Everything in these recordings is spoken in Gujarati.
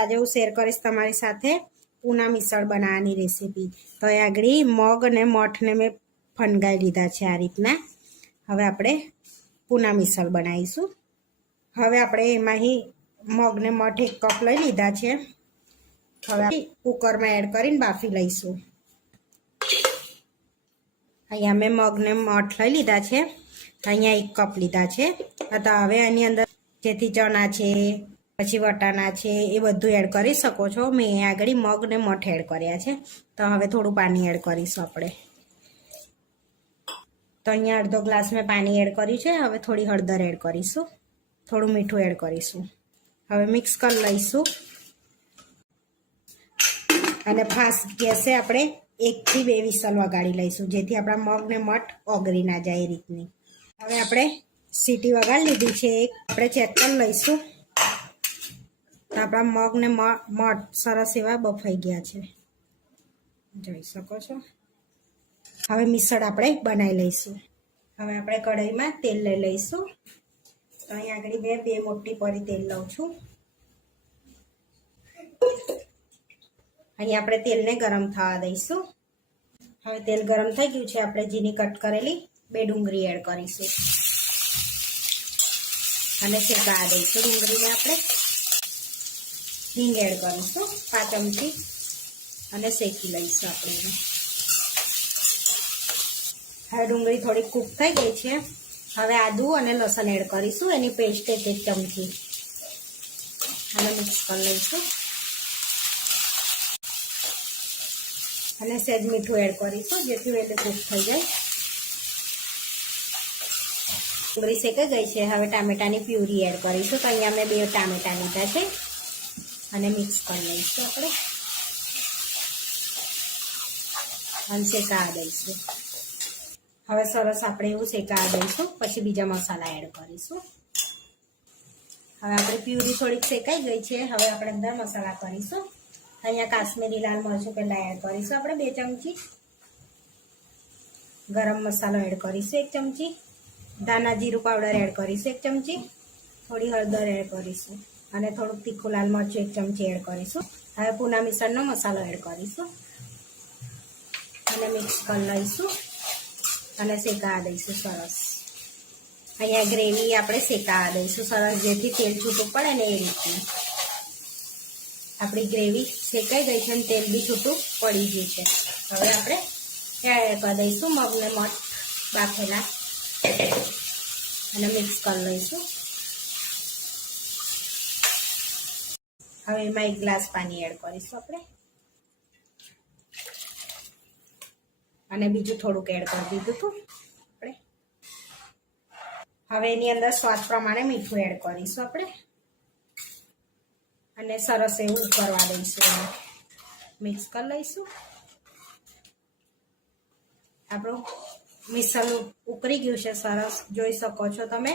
આજે હું શેર કરીશ તમારી સાથે પૂના મિસળ બનાવવાની રેસીપી તો એ આગળ મગ અને મઠને મેં ફનગાઈ લીધા છે આ રીતના હવે આપણે પૂના મિસળ બનાવીશું હવે આપણે એમાંથી મગને મઠ એક કપ લઈ લીધા છે હવે કુકરમાં એડ કરીને બાફી લઈશું અહીંયા મેં મગને મઠ લઈ લીધા છે અહીંયા એક કપ લીધા છે તો હવે આની અંદર જેથી ચણા છે પછી વટાણા છે એ બધું એડ કરી શકો છો મેં આગળ મગ ને મઠ એડ કર્યા છે તો હવે થોડું પાણી એડ કરીશું આપણે તો અહીંયા અડધો ગ્લાસ મેં પાણી એડ કર્યું છે હવે થોડી હળદર એડ કરીશું થોડું મીઠું એડ કરીશું હવે મિક્સ કરી લઈશું અને ફાસ્ટ ગેસે આપણે એકથી બે વિસલ વગાડી લઈશું જેથી આપણા મગ ને મઠ ઓગળી ના જાય એ રીતની હવે આપણે સીટી વગાડી લીધી છે એક આપણે ચેક કરી લઈશું આપણા મગ ને મઠ સરસ એવા બફાઈ ગયા છે જોઈ શકો છો હવે મિસળ આપણે બનાવી લઈશું હવે આપણે કઢાઈમાં તેલ લઈ લઈશું તો અહીં આગળ મેં બે મોટી પરી તેલ લઉં છું અહીં આપણે તેલને ગરમ થવા દઈશું હવે તેલ ગરમ થઈ ગયું છે આપણે જીની કટ કરેલી બે ડુંગળી એડ કરીશું અને શેકા દઈશું ડુંગળીને આપણે હિંગ એડ કરીશું પાંચ ચમચી અને શેકી લઈશું આપણે હવે ડુંગળી થોડી કૂક થઈ ગઈ છે હવે આદુ અને લસણ એડ કરીશું એની પેસ્ટ એક એક ચમચી અને મિક્સ કરી લઈશું અને સહેજ મીઠું એડ કરીશું જેથી એટલે કૂક થઈ જાય ડુંગળી શેકાઈ ગઈ છે હવે ટામેટાની પ્યુરી એડ કરીશું તો અહીંયા મેં બે ટામેટા લીધા છે અને મિક્સ કરી લઈશું આપણે અને શેકા દઈશું હવે સરસ આપણે એવું શેકા દઈશું પછી બીજા મસાલા એડ કરીશું હવે આપણે પ્યુરી થોડીક શેકાઈ ગઈ છે હવે આપણે અંદર મસાલા કરીશું અહીંયા કાશ્મીરી લાલ મરચું પહેલાં એડ કરીશું આપણે બે ચમચી ગરમ મસાલો એડ કરીશું એક ચમચી ધાના જીરું પાવડર એડ કરીશું એક ચમચી થોડી હળદર એડ કરીશું અને થોડુંક તીખું લાલ મરચું એક ચમચી એડ કરીશું હવે પૂના મિશ્રણનો મસાલો એડ કરીશું અને મિક્સ કરી લઈશું અને શેકા દઈશું સરસ અહીંયા ગ્રેવી આપણે શેકા દઈશું સરસ જેથી તેલ છૂટું પડે ને એ રીતે આપણી ગ્રેવી શેકાઈ ગઈ છે અને તેલ બી છૂટું પડી ગયું છે હવે આપણે એડ કરી દઈશું મગને મઠ બાફેલા અને મિક્સ કરી લઈશું હવે એમાં એક ગ્લાસ પાણી એડ કરીશું આપણે અને બીજું થોડુંક એડ કરી દીધું હતું આપણે હવે એની અંદર સ્વાદ પ્રમાણે મીઠું એડ કરીશું આપણે અને સરસ એવું કરવા દઈશું મિક્સ કરી લઈશું આપણું મિસલ ઉકળી ગયું છે સરસ જોઈ શકો છો તમે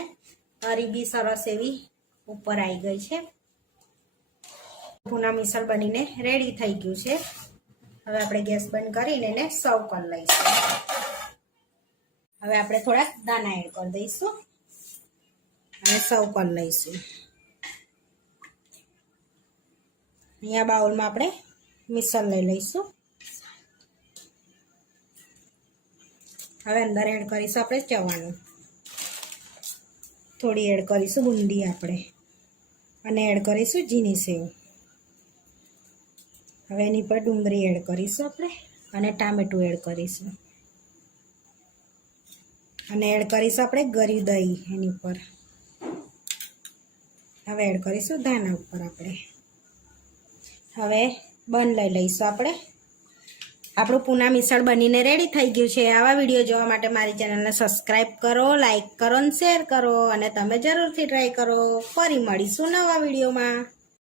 તરી બી સરસ એવી ઉપર આવી ગઈ છે ભૂના મિસળ બનીને રેડી થઈ ગયું છે હવે આપણે ગેસ બંધ કરીને એને સર્વ કરી લઈશું હવે આપણે થોડા દાણા એડ કરી દઈશું અને સર્વ કરી લઈશું અહીંયા બાઉલમાં આપણે મિસળ લઈ લઈશું હવે અંદર એડ કરીશું આપણે ચવાનું થોડી એડ કરીશું બુંદી આપણે અને એડ કરીશું જીની સેવ હવે એની પર ડુંગળી એડ કરીશું આપણે અને ટામેટું એડ કરીશું અને એડ કરીશું આપણે ગરી દહીં એની પર હવે એડ કરીશું ધાના ઉપર આપણે હવે બન લઈ લઈશું આપણે આપણું પૂના મિસળ બનીને રેડી થઈ ગયું છે આવા વિડીયો જોવા માટે મારી ચેનલને સબસ્ક્રાઈબ કરો લાઇક કરો અને શેર કરો અને તમે જરૂરથી ટ્રાય કરો ફરી મળીશું નવા વિડીયોમાં